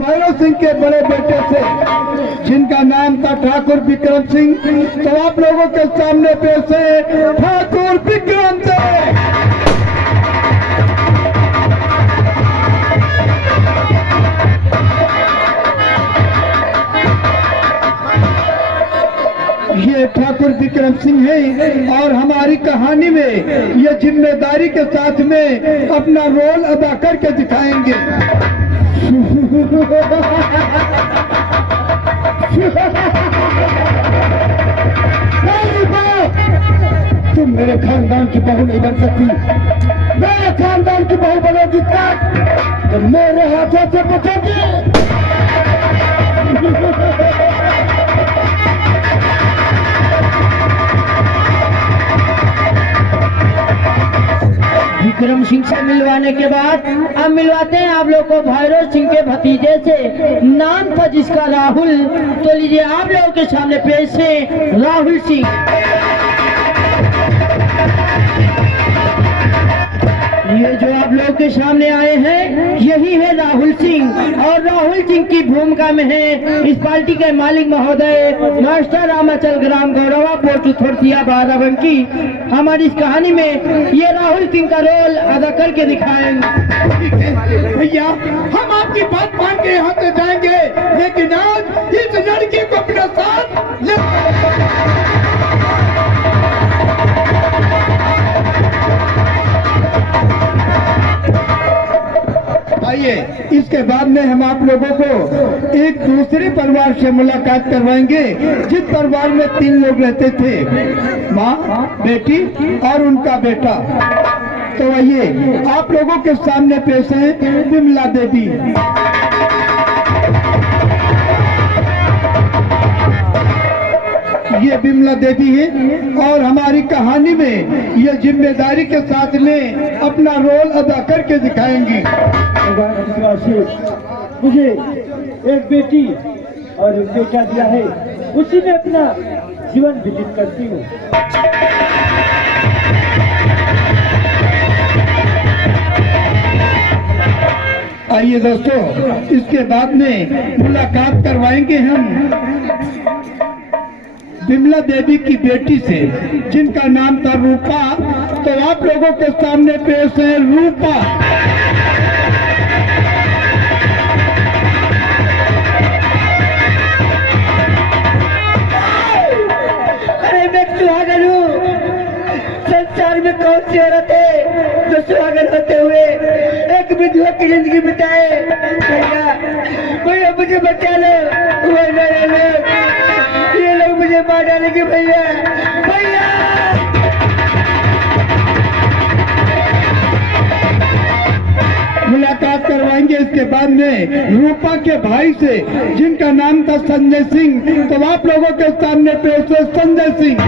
भैरव सिंह के बड़े बेटे से, जिनका नाम था ठाकुर विक्रम सिंह। तो आप लोगों के सामने पेश है ठाकुर विक्रम सिंह। ये ठाकुर विक्रम सिंह है और हमारी कहानी में ये जिम्मेदारी के साथ में अपना रोल अदा करके दिखाएंगे। तुम मेरे खानदान की बहू नहीं बन सकती। मेरे खानदान की बहू बनोगी तो मेरे हाथों से बचोगी। विक्रम सिंह से मिलवाने के बाद अब मिलवाते हैं आप लोग को भैरव सिंह के भतीजे से, नाम था जिसका राहुल। तो लीजिए आप लोगों के सामने पेश है राहुल सिंह। ये जो आप लोग के सामने आए हैं यही है राहुल सिंह, और राहुल सिंह की भूमिका में है इस पार्टी के मालिक महोदय मास्टर रामाचल ग्राम गौरवा पोस्ट थोरसिया बाराबंकी। हमारी इस कहानी में ये राहुल सिंह का रोल अदा करके दिखाएंगे। भैया हम आपकी बात मान के यहाँ से जाएंगे, लेकिन आज इस लड़की को अपने साथ आइए। इसके बाद में हम आप लोगों को एक दूसरे परिवार से मुलाकात करवाएंगे, जिस परिवार में 3 लोग रहते थे, माँ, बेटी और उनका बेटा। तो आइए आप लोगों के सामने पेश है विमला देवी। ये विमला देवी है और हमारी कहानी में ये जिम्मेदारी के साथ में अपना रोल अदा करके दिखाएंगी। मुझे एक बेटी और एक बेटा दिया है, उसी में अपना जीवन व्यतीत करती हूँ। आइए दोस्तों, इसके बाद में मुलाकात करवाएंगे हम विमला देवी की बेटी से, जिनका नाम था रूपा। तो आप लोगों के सामने पेश है रूपा। अरे मैं सुहागन हूँ। संसार में कौन सी औरत है जो सुहागन होते हुए एक विधवा की जिंदगी बिताए। भैया भैया मुझे बचा लो, ये लोग मुझे मार डालेंगे। भैया भैया मुलाकात करवाएंगे इसके बाद में रूपा के भाई से, जिनका नाम था संजय सिंह। तो आप लोगों के सामने पेश है संजय सिंह।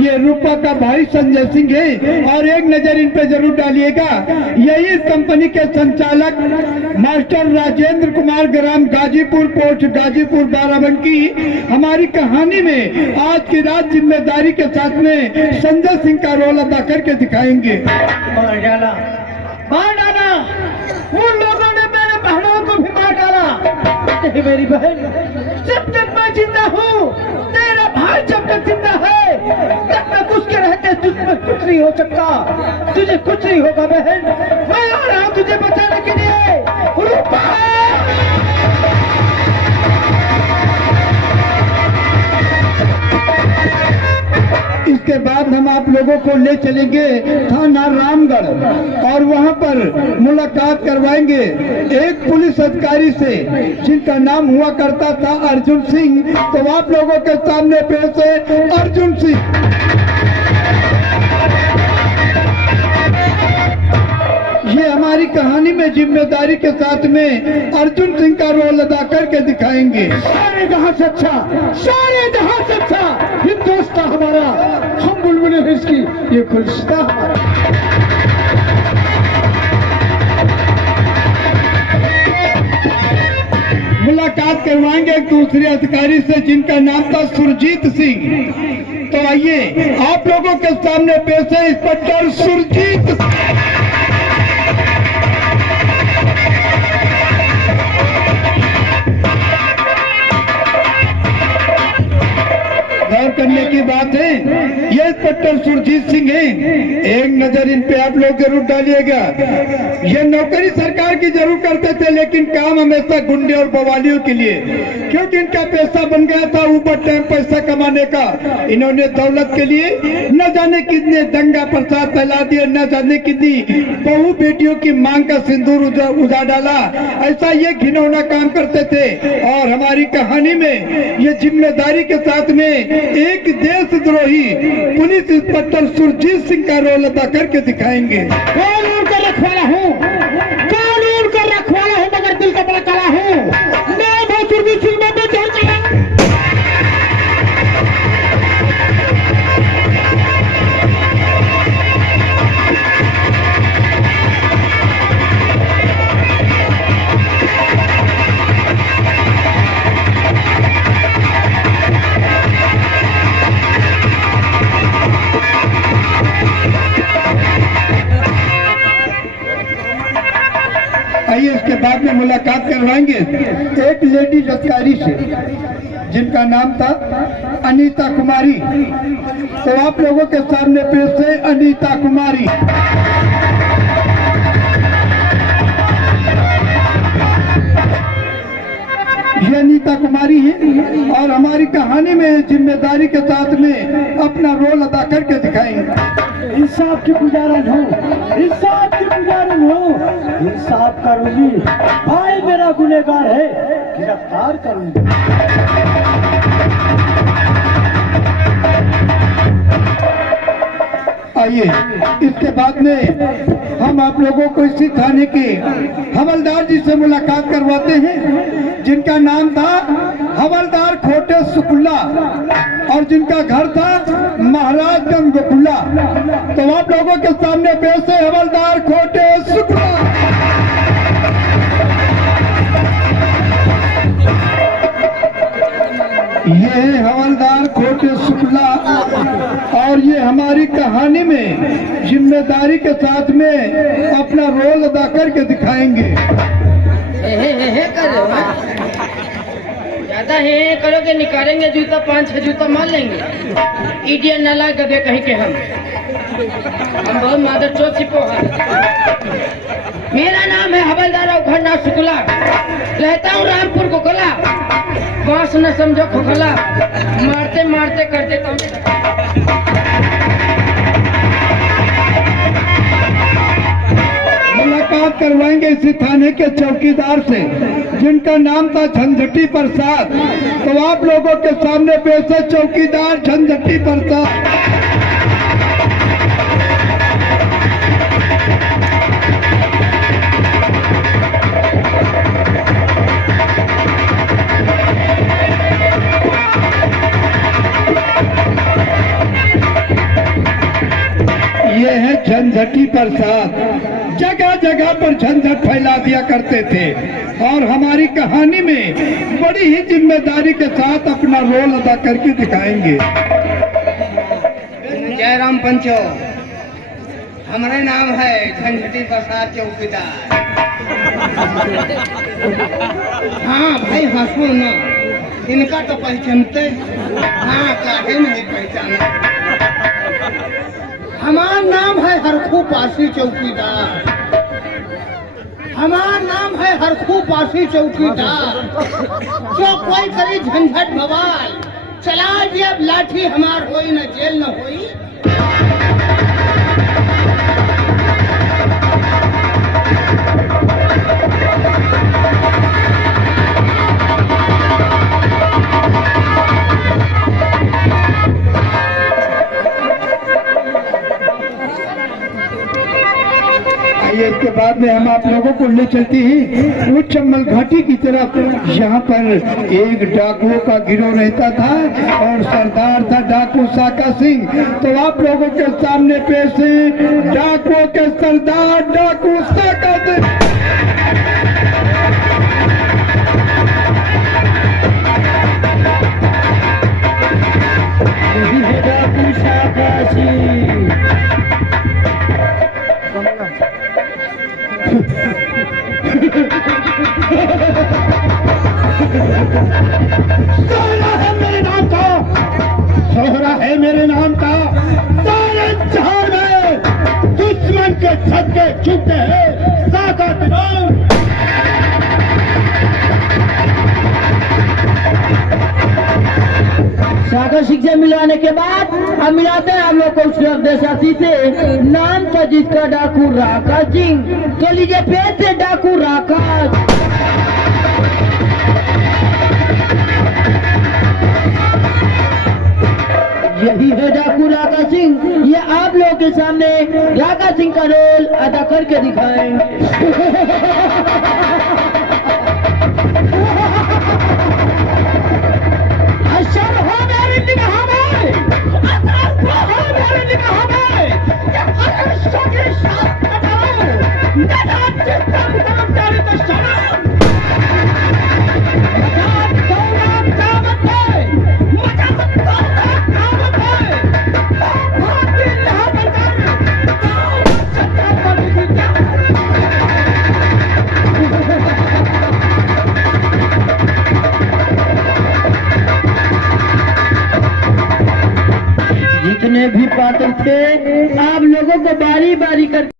ये रूपा का भाई संजय सिंह है और एक नजर इन पे जरूर डालिएगा। यही इस कंपनी के संचालक मास्टर राजेंद्र कुमार ग्राम गाजीपुर पोस्ट गाजीपुर बाराबंकी। हमारी कहानी में आज की रात जिम्मेदारी के साथ में संजय सिंह का रोल अदा करके दिखाएंगे। मार डाला, मार डाला। उन लोगों ने मेरे बहनों को भी मार डाला। मेरी बहन, जब तक मैं जिंदा हूँ, तेरा भाई जब तक जिंदा है, तब तक उसके रहते तुझमें कुछ नहीं हो सकता। तुझे कुछ नहीं होगा बहन। मैं आ रहा हूँ तुझे बचाने के लिए। रूपा! इसके बाद हम आप लोगों को ले चलेंगे थाना रामगढ़ और वहां पर मुलाकात करवाएंगे एक पुलिस अधिकारी से, जिनका नाम हुआ करता था अर्जुन सिंह। तो आप लोगों के सामने पेश है अर्जुन सिंह। ये हमारी कहानी में जिम्मेदारी के साथ में अर्जुन सिंह का रोल अदा करके दिखाएंगे। सारे जहां से अच्छा, सारे जहां से अच्छा हिंदुस्तान हमारा, हम बुलबुल इसकी ये गुलस्ता हमारा। मुलाकात करवाएंगे एक दूसरे अधिकारी से, जिनका नाम था सुरजीत सिंह। तो आइए आप लोगों के सामने पेश है इंस्पेक्टर सुरजीत। गौर करने की बात है, ये इंस्पेक्टर सुरजीत सिंह है। एक नजर इन पे आप लोग जरूर डालिएगा। ये नौकरी सरकार की जरूर करते थे, लेकिन काम हमेशा गुंडे और बवालियों के लिए, क्योंकि इनका पैसा बन गया था ऊपर टाइम पैसा कमाने का। इन्होंने दौलत के लिए न जाने कितने दंगा प्रसाद फैला दिए, न जाने कितनी बहू बेटियों की मांग का सिंदूर उड़ा डाला। ऐसा ये घिनौना काम करते थे। और हमारी कहानी में ये जिम्मेदारी के साथ में एक देशद्रोही पुलिस इंस्पेक्टर सुरजीत सिंह का रोल अदा करके दिखाएंगे। कानून का रखवाला हूँ, कानून का रखवाला हूँ, मगर दिल का बड़ा काला हूँ। मैं बहुत सुरजीत सिंह में जान चला। आइए इसके बाद में मुलाकात करवाएंगे एक लेडीज अधिकारी से, जिनका नाम था अनीता कुमारी। तो आप लोगों के सामने पेश है अनीता कुमारी। ये अनीता कुमारी है और हमारी कहानी में जिम्मेदारी के साथ में अपना रोल अदा करके दिखाएंगे। इंसाफ की पुजारन हूँ, इंसाफ की पुजारन हूँ। इंसाफ करूंगी, भाई मेरा गुनहगार है, गिरफ्तार करूंगी। आइए इसके बाद में हम आप लोगों को इसी थाने के हवलदार जी से मुलाकात करवाते हैं, जिनका नाम था हवलदार खोटे शुक्ला और जिनका घर था महाराजगंज गोकुला। तो आप लोगों के सामने पेश है हवलदार खोटे शुक्ला। ये है हवलदार खोटे शुक्ला और ये हमारी कहानी में जिम्मेदारी के साथ में अपना रोल अदा करके दिखाएंगे। ज्यादा है करोगे, निकालेंगे जूता, 5-6 जूता मार लेंगे। इडियट नाला गधे कहीं के हम बहुत मादर चोट सिपो है। मेरा नाम है हवलदार अवघरनाथ शुक्ला, रहता हूँ रामपुर गोकुला। बांस न समझो खोखला, मारते मारते करते मुलाकात करवाएंगे इसी थाने के चौकीदार से, जिनका नाम था झंझटी प्रसाद। तो आप लोगों के सामने पेश है चौकीदार झंझटी प्रसाद। ये है झंझटी प्रसाद, जगह जगह पर झंझट फैला दिया करते थे और हमारी कहानी में बड़ी ही जिम्मेदारी के साथ अपना रोल अदा करके दिखाएंगे। जय राम पंचो, हमारा नाम है झंझटी प्रसाद चौकीदार। हाँ भाई हंसो ना, इनका तो पहचानते। हाँ काहे नहीं पहचाना। हमारा नाम है हरखू पासी चौकीदार। हमारा नाम है हरखू पासी चौकीदार। जो कोई करे झंझट बवाल, चला जब लाठी हमार होई न जेल न होई। इसके बाद में हम आप लोगों को ले चलती हैं वो चम्बल घाटी की तरफ। यहाँ पर एक डाकुओं का गिरोह रहता था और सरदार था डाकू साका सिंह। तो आप लोगों के सामने पेश है डाकुओं के सरदार डाकू साका सिंह। सबके छूटते हैं ताकत दो। सागर शिक्षा मिलाने के बाद हम मिलाते हैं हम लोग को उस देशासी से नाम था जिसका डाकू राका सिंह। तो लीजिए पेश से डाकू राका। यही है डाकू राका सिंह। ये आप लोगों के सामने राका सिंह का रोल अदा करके दिखाएं। अशर हो मेरी निगाह में, अशर हो मेरी निगाह में, ये फरिश्तों के साथ कटाओ, नजात जितना भी कर्मचारी तो शराब, मजाक दौरान कामत है, मजाक दौरान कामत है, बहुत दिन यहाँ पर जाने, सच्चा करने की क्या जितने भी पात्र थे आप लोगों को बारी बारी कर